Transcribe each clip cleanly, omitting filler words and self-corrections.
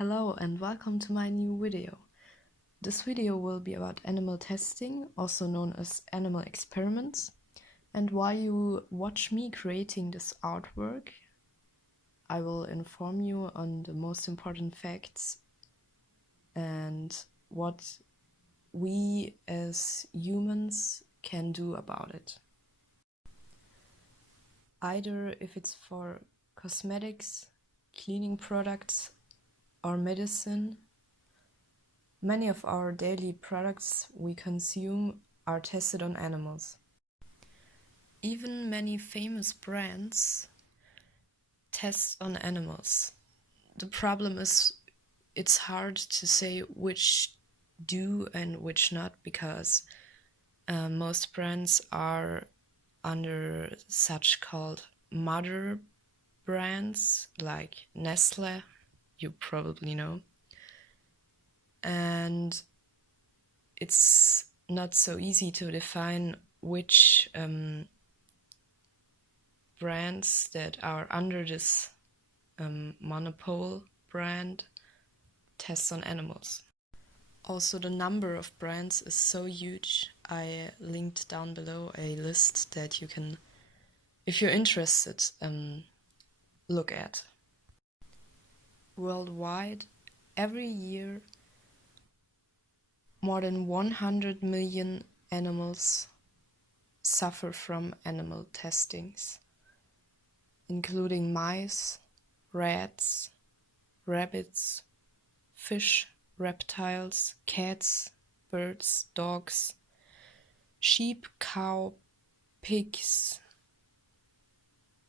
Hello and welcome to my new video. This video will be about animal testing, also known as animal experiments, and while you watch me creating this artwork, I will inform you on the most important facts and what we as humans can do about it. Either if it's for cosmetics, cleaning products, or medicine, many of our daily products we consume are tested on animals. Even many famous brands test on animals. The problem is it's hard to say which do and which not, because most brands are under such called mother brands like Nestle, you probably know. And it's not so easy to define which brands that are under this monopole brand tests on animals. Also, the number of brands is so huge. I linked down below a list that you can, if you're interested, look at. Worldwide, every year, more than 100 million animals suffer from animal testings, including mice, rats, rabbits, fish, reptiles, cats, birds, dogs, sheep, cow, pigs,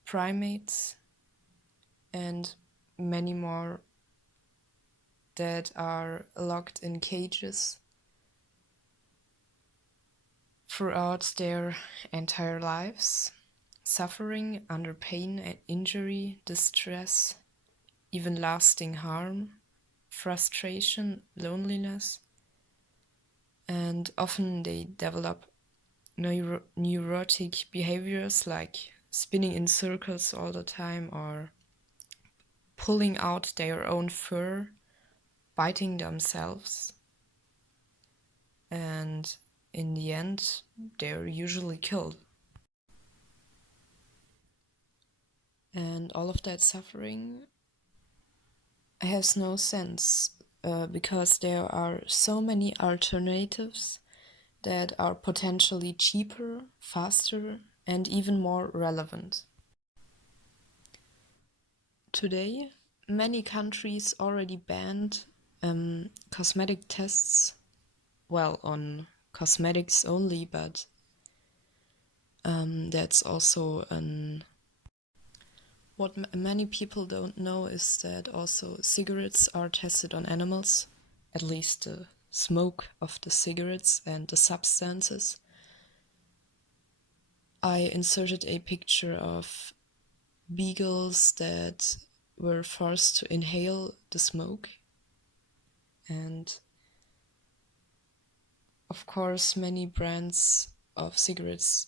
primates, and many more that are locked in cages throughout their entire lives, suffering under pain and injury, distress, even lasting harm, frustration, loneliness, and often they develop neurotic behaviors like spinning in circles all the time or pulling out their own fur, biting themselves, and in the end, they're usually killed. And all of that suffering has no sense because there are so many alternatives that are potentially cheaper, faster, and even more relevant. Today, many countries already banned cosmetic tests, well, on cosmetics only, but that's also what many people don't know is that also cigarettes are tested on animals, at least the smoke of the cigarettes and the substances. I inserted a picture of beagles that were forced to inhale the smoke, and of course many brands of cigarettes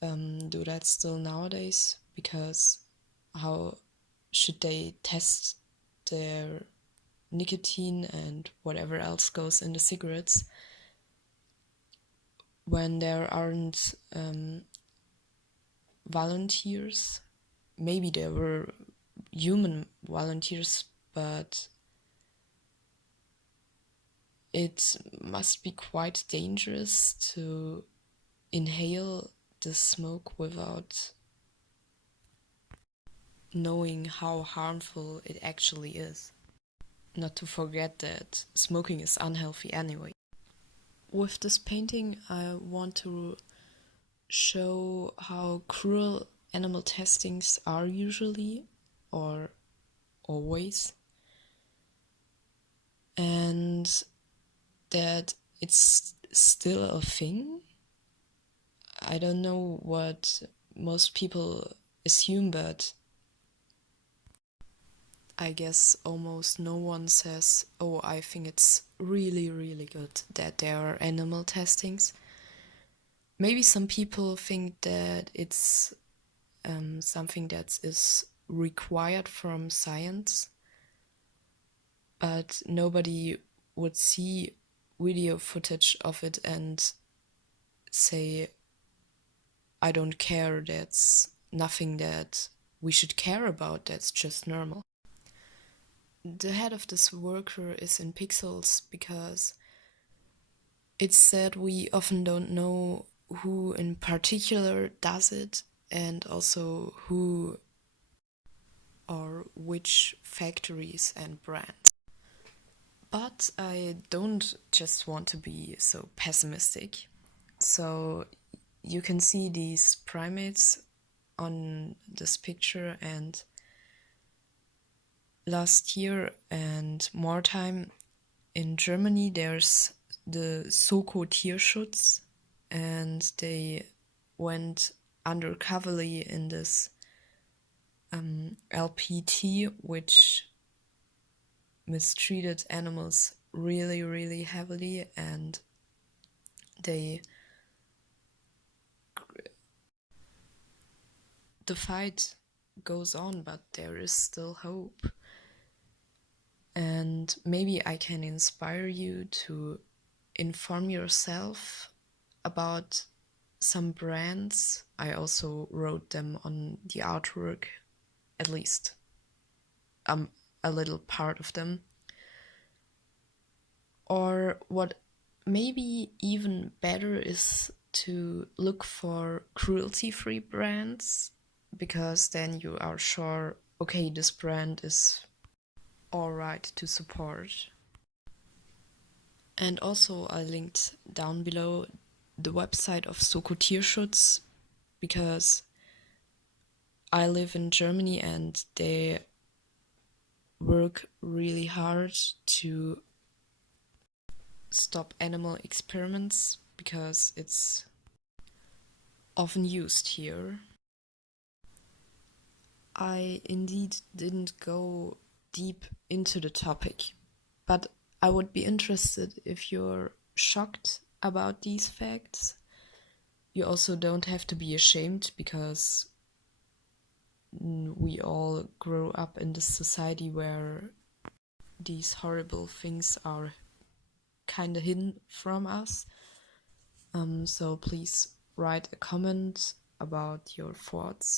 do that still nowadays, because how should they test their nicotine and whatever else goes in the cigarettes when there aren't volunteers? Maybe there were human volunteers, but it must be quite dangerous to inhale the smoke without knowing how harmful it actually is. Not to forget that smoking is unhealthy anyway. With this painting, I want to show how cruel animal testings are usually, or always, and that it's still a thing. I don't know what most people assume, but I guess almost no one says, oh, I think it's really, really good that there are animal testings. Maybe some people think that it's something that is required from science, but nobody would see video footage of it and say, I don't care, that's nothing that we should care about, that's just normal. The head of this worker is in pixels because it's said we often don't know who in particular does it, and also who or which factories and brands. But I don't just want to be so pessimistic. So you can see these primates on this picture, and last year and more time in Germany there's the Soko-Tierschutz, and they went undercoverly in this LPT, which mistreated animals really, really heavily, and the fight goes on, but there is still hope. And maybe I can inspire you to inform yourself about some brands. I also wrote them on the artwork, at least a little part of them. Or what maybe even better is to look for cruelty-free brands, because then you are sure, okay, this brand is alright to support. And also I linked down below the website of Soko-Tierschutz, because I live in Germany and they work really hard to stop animal experiments because it's often used here. I indeed didn't go deep into the topic, but I would be interested if you're shocked about these facts. You also don't have to be ashamed, because we all grow up in this society where these horrible things are kind of hidden from us. So please write a comment about your thoughts.